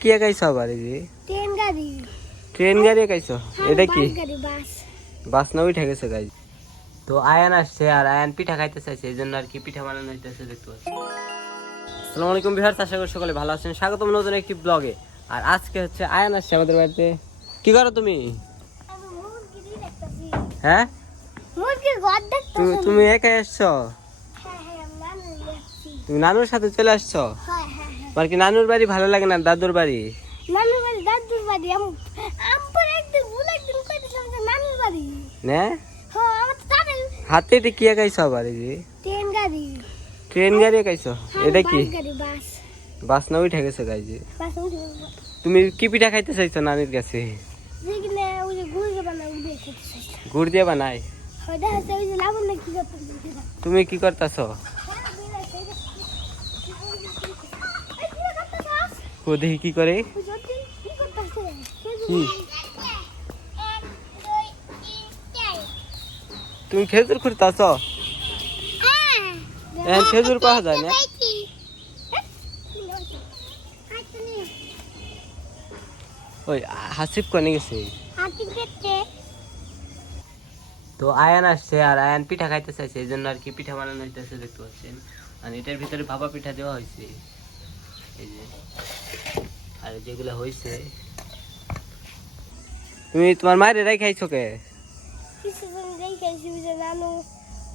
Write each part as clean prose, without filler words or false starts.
কি একাইছো আবার এই যে ট্রেন গাড়ি একাইছো? এটা কি বাস না উঠে গেছে গাইজ। তো আয়ান আসছে আর আয়ান পিঠা খাইতে চাইছে, এই জন্য আর কি পিঠা বানানো হইতেছে দেখতে পাচ্ছি। আসসালামু আলাইকুম ভিউয়ার্স, আশা করি সকলে ভালো আছেন। স্বাগতম নতুন একটি ব্লগে। আর আজকে হচ্ছে আয়ান আসছে আমাদের বাড়িতে। কি করো তুমি? হ্যাঁ তুমি একাই আসছো? তুমি নানুর সাথে চলে আসছো? তোমার কি নানুর বাড়ি ভালো লাগে না দাদুর বাড়ি? হাতে কি একাইছো আবার এই যে ট্রেন গাড়ি একাইছো? এটা কি বাস না উঠে গেছে গাইজ। তুমি কি পিঠা খাইতে চাইছো নানির কাছে? গুড় দিয়ে বানাই? তুমি কি করতেছো? ও দেখি কি করে। তুমি খেজুর খুঁড়তেছ? খেজুর পাওয়া যায় না? ওই হাসিব কোনে গেছে? তো আয়ান আসছে আর আয়ান পিঠা খাইতে চাইছে, এই জন্য আর কি পিঠা বানানো হইতেছে দেখতে পাচ্ছেন। আর এটার ভিতরে ভাপা পিঠা দেওয়া হয়েছে এই যে, আর যেগুলো হয়েছে। তুমি তোমার মায়ের এরাই খাইছো কে?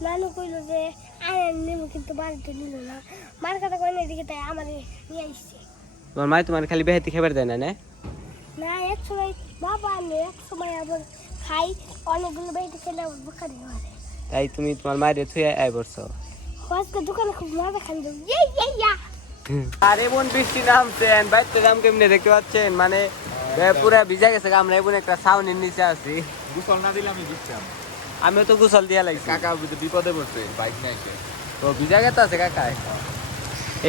নানু কইলো যে আয়ান নেব, কিন্তু বাড়িতে নিল না। মার কথা কই না, এদিকে তাই আমার নিয়ে আসছে। তোমার মা তোমার খালি বেহাতি খাবার দেয় না? না এক সময় বাবা আনে, এক সময় আবার খাই, অনেকগুলো বেহাতি খেলে আবার বোকা দিয়ে মারে। তাই তুমি তোমার মায়ের থুয়ে আই বলছো? আজকে দোকানে খুব মজা খান দেব। আরে বোন বৃষ্টি নামছে, বাইরে নাম কেমনে দেখতে পাচ্ছেন, মানে পুরা ভিজা গেছে। আমরা এখন একটা ছাউনির নিচে আছি। গোসল না দিলে আমি ভিজতাম। আমিও তো গোসল দিয়া লাগছি। কাকা বিপদে পড়ছে, বাইক নাই তো ভিজা গেছে কাকায়।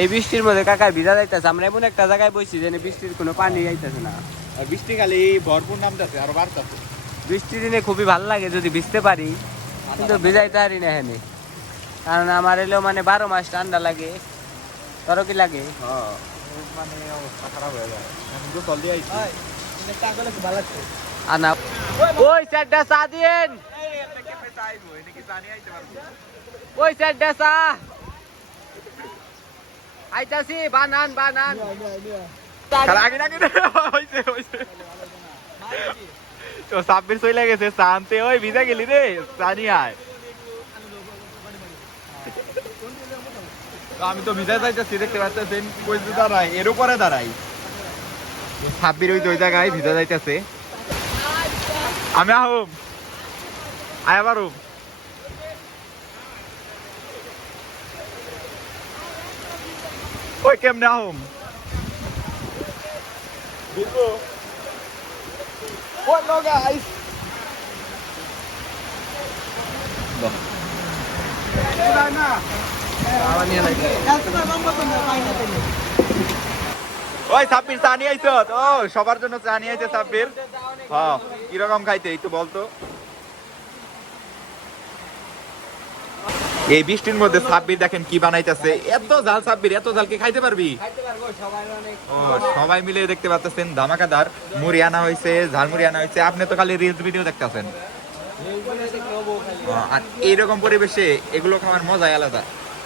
এই বৃষ্টির মধ্যে কাকায় ভিজা যাইতেছে। আমরা এমন একটা জায়গায় বসছি যেন বৃষ্টির কোনো পানি যাইতেছে না। আর বৃষ্টি খালি ভরপুর নামতেছে আর বাড়তেছে। বৃষ্টির দিনে খুবই ভালো লাগে যদি ভিজতে পারি, কিন্তু ভিজাইতে পারি না এখানে। কারণ আমার এলেও মানে 12 মাস ঠান্ডা লাগে। তোরও কি লাগে? মানে অবস্থা খারাপ হয়ে যায়। আমি গোসল দিয়ে আইছি। আনা ওই চারটা চা দিয়েন। ওই চারটা চা আইতাছি। বানান তো সাব্বির চলে গেছে শান্তি। ওই ভিজা গেলি রে, জানি আয়। আমি তো ভিজা যাইতেছি, দেখতে পাচ্ছেন কই দাঁড়াই, এর উপরে দাঁড়াই। সাব্বির ওই জায়গায় ভিজা যাইতেছে। আমি আহম আয় আবার ওই কেমনে আহম no guys. ওই সাব্বির চা নিয়ে আইছো? ও সবার জন্য চা নিয়ে আইছে সাব্বির। হ্যাঁ, কিরকম খাইতে একটু বলতো। এই বৃষ্টির মধ্যে সাব্বির দেখেন কি বানাইতেছে। এত ঝাল সাব্বির, এত ঝাল কি খাইতে পারবি? ও সবাই মিলে দেখতে পাচ্ছেন ধামাকাদার মুড়ি আনা হয়েছে, ঝাল মুড়ি আনা হয়েছে। আপনি তো খালি রিলস ভিডিও দেখতেছেন। আর এইরকম পরিবেশে এগুলো খাওয়ার মজাই আলাদা।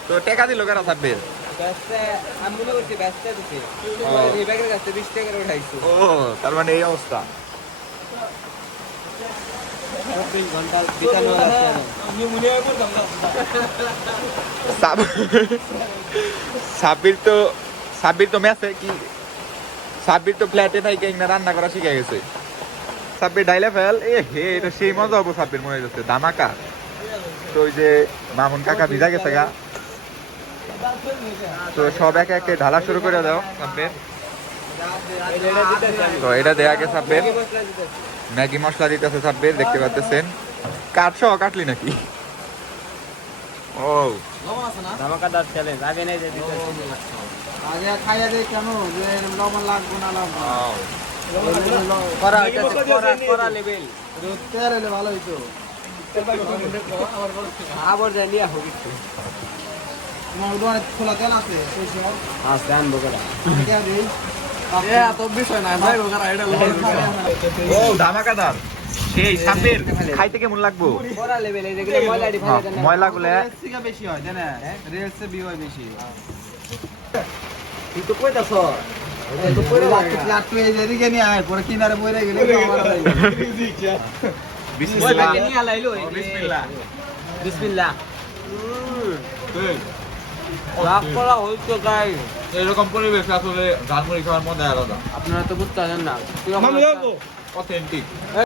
তো টেকা দিল কেন সাব্বির? ও তার মানে এই অবস্থা। সাব্বির তো মেসে কি, সাব্বির তো ফ্ল্যাটে নাই, কেন রান্না করা শিখে গেছে। সাব্বির ডাইলে ফেল। এটা সেই মজা হবো সাব্বির, মনে হচ্ছে ধামাকা। তো ওই যে মামুন কাকা ভিজা গেছে গা, তো সব একে একে ঢালা শুরু করে দাও সাব্বির। তো এটা দেয়া গে সাব্বির, ম্যাগি মশলা দিতেছে সাব্বির, দেখতে পাচ্ছেন। কাটলি নাকি? ও ধামাকাদার চ্যালেঞ্জ আগে নেই যে আগে খাইয়া দেই কেন যে লবণ লাগবে না লাগবে করা হইতাছে, করা লেভেল তেল হলে ভালো হইতো। আবার জানিয়া হবে তোমার দোকানে খোলা তেল আছে আছে আনবো করে এত বিষয় নাই ভাই ওখানে এটা ও ধামাকা দাম সেই সাব্বির খাইতে কেমন লাগবো বড় লেভেলে যেগুলো ময়লাটি ফেলে দেন ময়লা গুলা বেশি হয় জানা রেলসে বি হয় বেশি তুই তো কইতাছ লাট্টু এই যেদিকে নিয়ে আয় পরে কিনারে মরে গেলে বিসমিল্লাহ নিয়ে আলাইলো বিসমিল্লাহ বিসমিল্লাহ রাগ করা হইতো গাই এরকম পরিবেশ আসলে ঝালমুড়ি খাওয়ার মধ্যে আলাদা আপনারা তো বুঝতে পারেন না অথেন্টিক